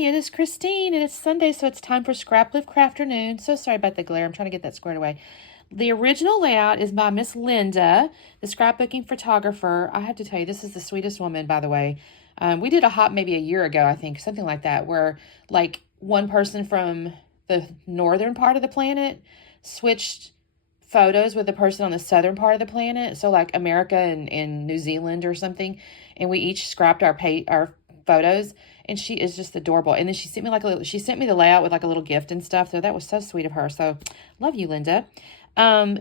everybody. It is Christine, and it's Sunday, so it's time for Scraplift Crafternoon. So sorry about the glare. I'm trying to get that squared away. The original layout is by Miss Linda, the scrapbooking photographer. I have to tell you, this is the sweetest woman, by the way. We did a hop maybe a year ago, I think, something like that, where like one person from the northern part of the planet switched photos with the person on the southern part of the planet. So like America and New Zealand or something. And we each scrapped our photos, and she is just adorable. And then she sent me she sent me the layout with like a little gift and stuff. So that was so sweet of her. So love you, Linda.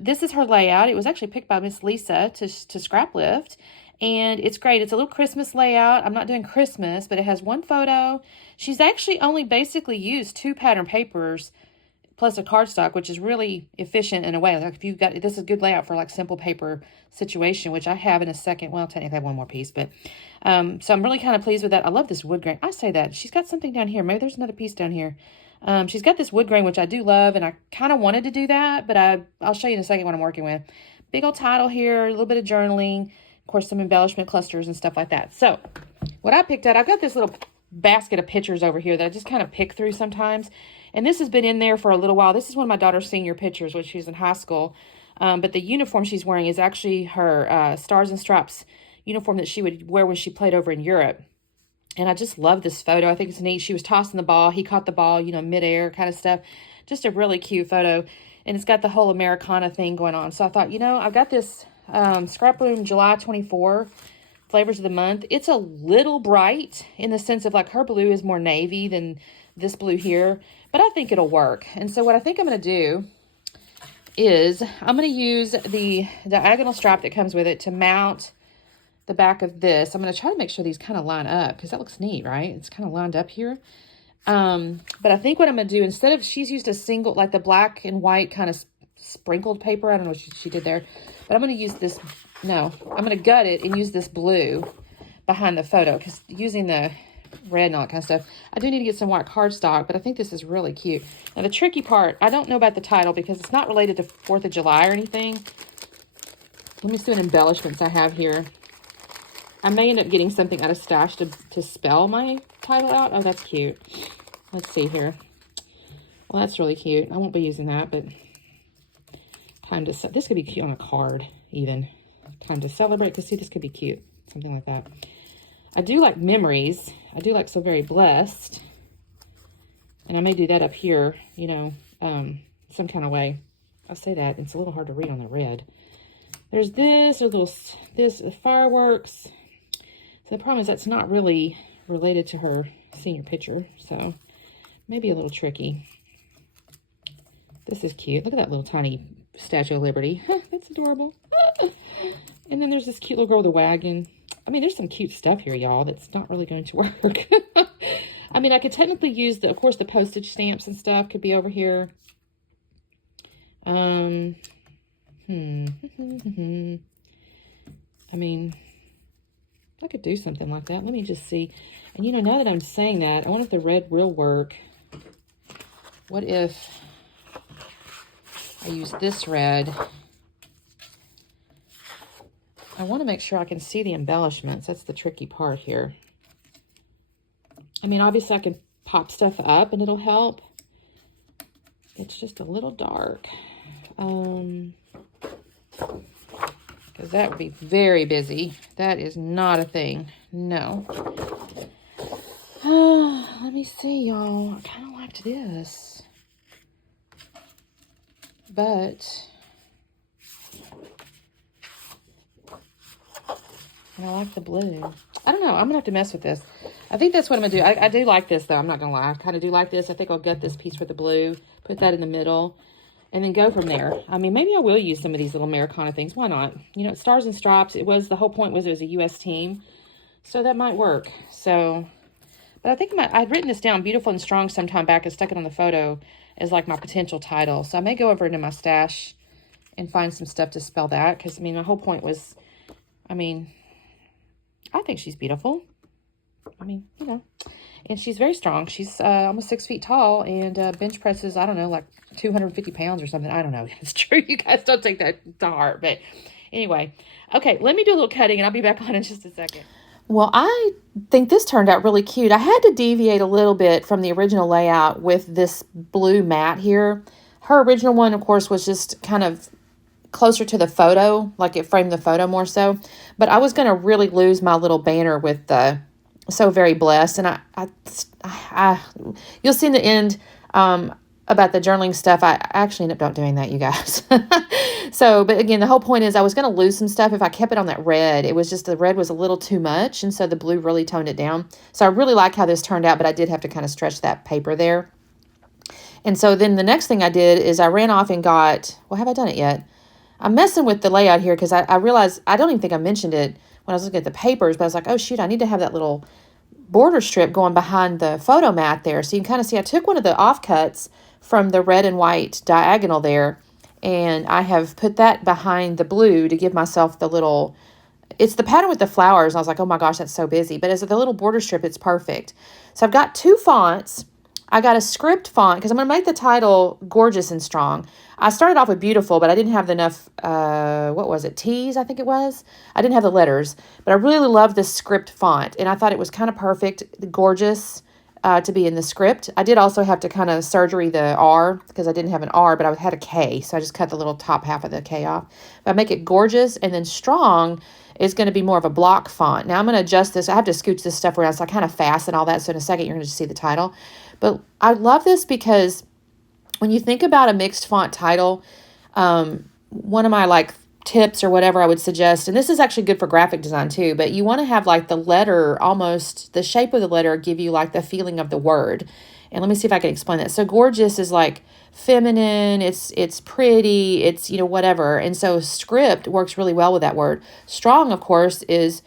This is her layout. It was actually picked by Miss Lisa to Scraplift, and it's great. It's a little Christmas layout. I'm not doing Christmas, but it has one photo. She's actually only basically used 2 pattern papers plus a cardstock, which is really efficient in a way. Like if you've got, this is a good layout for like simple paper situation, which I have in a second. Well, technically I have one more piece, but, so I'm really kind of pleased with that. I love this wood grain. I say that she's got something down here. Maybe there's another piece down here. She's got this wood grain, which I do love, and I kind of wanted to do that, but I'll show you in a second what I'm working with. Big old title here, a little bit of journaling, of course, some embellishment clusters and stuff like that. So what I picked out, I've got this little basket of pictures over here that I just kind of pick through sometimes. And this has been in there for a little while. This is one of my daughter's senior pictures when she was in high school. But the uniform she's wearing is actually her Stars and Stripes uniform that she would wear when she played over in Europe. And I just love this photo. I think it's neat. She was tossing the ball. He caught the ball, you know, midair kind of stuff. Just a really cute photo. And it's got the whole Americana thing going on. So I thought, you know, I've got this Scrap Room July 24 Flavors of the Month. It's a little bright in the sense of like her blue is more navy than this blue here, but I think it'll work. And so what I think I'm going to do is I'm going to use the diagonal strap that comes with it to mount the back of this. I'm going to try to make sure these kind of line up because that looks neat, right? It's kind of lined up here. But I think what I'm going to do, instead of, she's used a single, like the black and white kind of sprinkled paper. I don't know what she did there, but I'm going to use this. No, I'm going to gut it and use this blue behind the photo because using the red and all that kind of stuff, I do need to get some white cardstock, but I think this is really cute. Now the tricky part, I don't know about the title because it's not related to 4th of July or anything. Let me see what embellishments I have here. I may end up getting something out of stash to spell my title out. Oh, that's cute. Let's see here. Well, that's really cute. I won't be using that, but time to, this could be cute on a card even. Time to celebrate, because see, this could be cute. Something like that. I do like memories. I do like So Very Blessed. And I may do that up here, you know, some kind of way. I'll say that. It's a little hard to read on the red. There's this, this fireworks. So the problem is that's not really related to her senior picture. So maybe a little tricky. This is cute. Look at that little tiny Statue of Liberty. That's adorable. And then there's this cute little girl with a wagon. I mean, there's some cute stuff here, y'all, that's not really going to work. I mean, I could technically use, of course, the postage stamps and stuff could be over here. I mean, I could do something like that. Let me just see. And, you know, now that I'm saying that, I wonder if the red will work. What if I use this red? I want to make sure I can see the embellishments. That's the tricky part here. I mean, obviously I can pop stuff up and it'll help. It's just a little dark. Because that would be very busy. That is not a thing. No. Let me see, y'all. I kind of liked this. But and I like the blue. I don't know. I'm going to have to mess with this. I think that's what I'm going to do. I do like this, though. I'm not going to lie. I kind of do like this. I think I'll gut this piece with the blue, put that in the middle, and then go from there. I mean, maybe I will use some of these little Americana things. Why not? You know, Stars and Stripes, the whole point was it was a U.S. team, so that might work. So, but I think I'd written this down, Beautiful and Strong, sometime back and stuck it on the photo as like my potential title. So I may go over into my stash and find some stuff to spell that, because, I mean, my whole point was, I mean, I think she's beautiful. I mean, you know, and she's very strong. She's almost 6 feet tall and bench presses, I don't know, like 250 pounds or something. I don't know. It's true. You guys don't take that to heart. But anyway, okay, let me do a little cutting and I'll be back on in just a second. Well, I think this turned out really cute. I had to deviate a little bit from the original layout with this blue mat here. Her original one, of course, was just kind of closer to the photo, like it framed the photo more so. But I was going to really lose my little banner with the So Very Blessed. And you'll see in the end about the journaling stuff. I actually ended up not doing that, you guys. So, but again, the whole point is I was going to lose some stuff if I kept it on that red. It was just the red was a little too much, and so the blue really toned it down. So I really like how this turned out, but I did have to kind of stretch that paper there. And so then the next thing I did is I ran off and got, well, have I done it yet? I'm messing with the layout here because I realized, I don't even think I mentioned it when I was looking at the papers, but I was like, oh shoot, I need to have that little border strip going behind the photo mat there. So you can kind of see I took one of the offcuts from the red and white diagonal there, and I have put that behind the blue to give myself the little, it's the pattern with the flowers. And I was like, oh my gosh, that's so busy. But as the little border strip, it's perfect. So I've got two fonts. I got a script font because I'm going to make the title Gorgeous and Strong. I started off with Beautiful, but I didn't have enough, what was it, T's, I think it was. I didn't have the letters, but I really love this script font, and I thought it was kind of perfect, Gorgeous, to be in the script. I did also have to kind of surgery the R because I didn't have an R, but I had a K, so I just cut the little top half of the K off. But I make it Gorgeous, and then Strong is going to be more of a block font. Now I'm going to adjust this. I have to scooch this stuff around, so I kind of fasten all that, so in a second you're going to see the title. But I love this because when you think about a mixed font title, one of my like tips or whatever I would suggest, and this is actually good for graphic design too, but you want to have like the letter, almost the shape of the letter give you like the feeling of the word. And let me see if I can explain that. So Gorgeous is like feminine, it's pretty, it's, whatever. And so script works really well with that word. Strong, of course, is,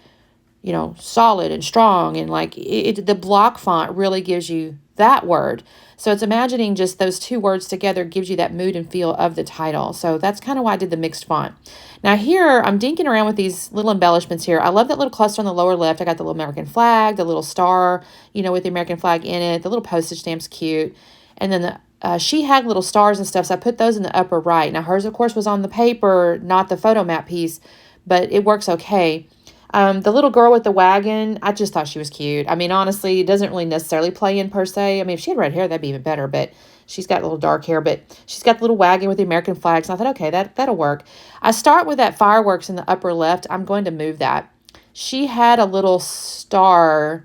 solid and strong, and like the block font really gives you that word. So it's imagining just those two words together gives you that mood and feel of the title. So that's kind of why I did the mixed font. Now here, I'm dinking around with these little embellishments here. I love that little cluster on the lower left. I got the little American flag, the little star, with the American flag in it. The little postage stamp's cute. And then she had little stars and stuff, so I put those in the upper right. Now hers, of course, was on the paper, not the photo map piece, but it works okay. The little girl with the wagon, I just thought she was cute. I mean, honestly, it doesn't really necessarily play in per se. I mean, if she had red hair, that'd be even better, but she's got a little dark hair, but she's got the little wagon with the American flags. And I thought, okay, that'll work. I start with that fireworks in the upper left. I'm going to move that. She had a little star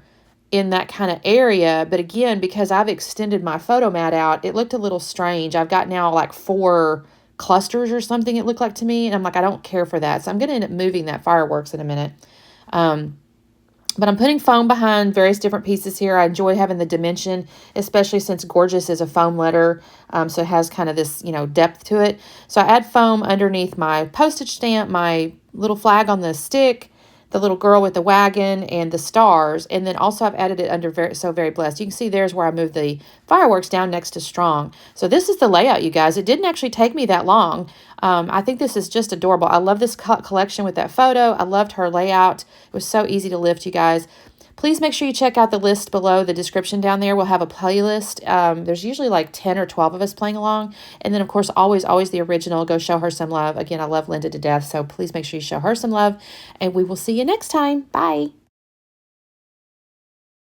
in that kind of area, but again, because I've extended my photo mat out, it looked a little strange. I've got now like 4 clusters or something, it looked like to me, and I'm like, I don't care for that. So I'm going to end up moving that fireworks in a minute. But I'm putting foam behind various different pieces here. I enjoy having the dimension, especially since Gorgeous is a foam letter. So it has kind of this, depth to it. So I add foam underneath my postage stamp, my little flag on the stick, the little girl with the wagon, and the stars. And then also I've added it under So Very Blessed. You can see there's where I moved the fireworks down next to Strong. So this is the layout, you guys. It didn't actually take me that long. I think this is just adorable. I love this collection with that photo. I loved her layout. It was so easy to lift, you guys. Please make sure you check out the list below, the description down there. We'll have a playlist. There's usually like 10 or 12 of us playing along. And then, of course, always the original. Go show her some love. Again, I love Linda to death, so please make sure you show her some love. And we will see you next time. Bye.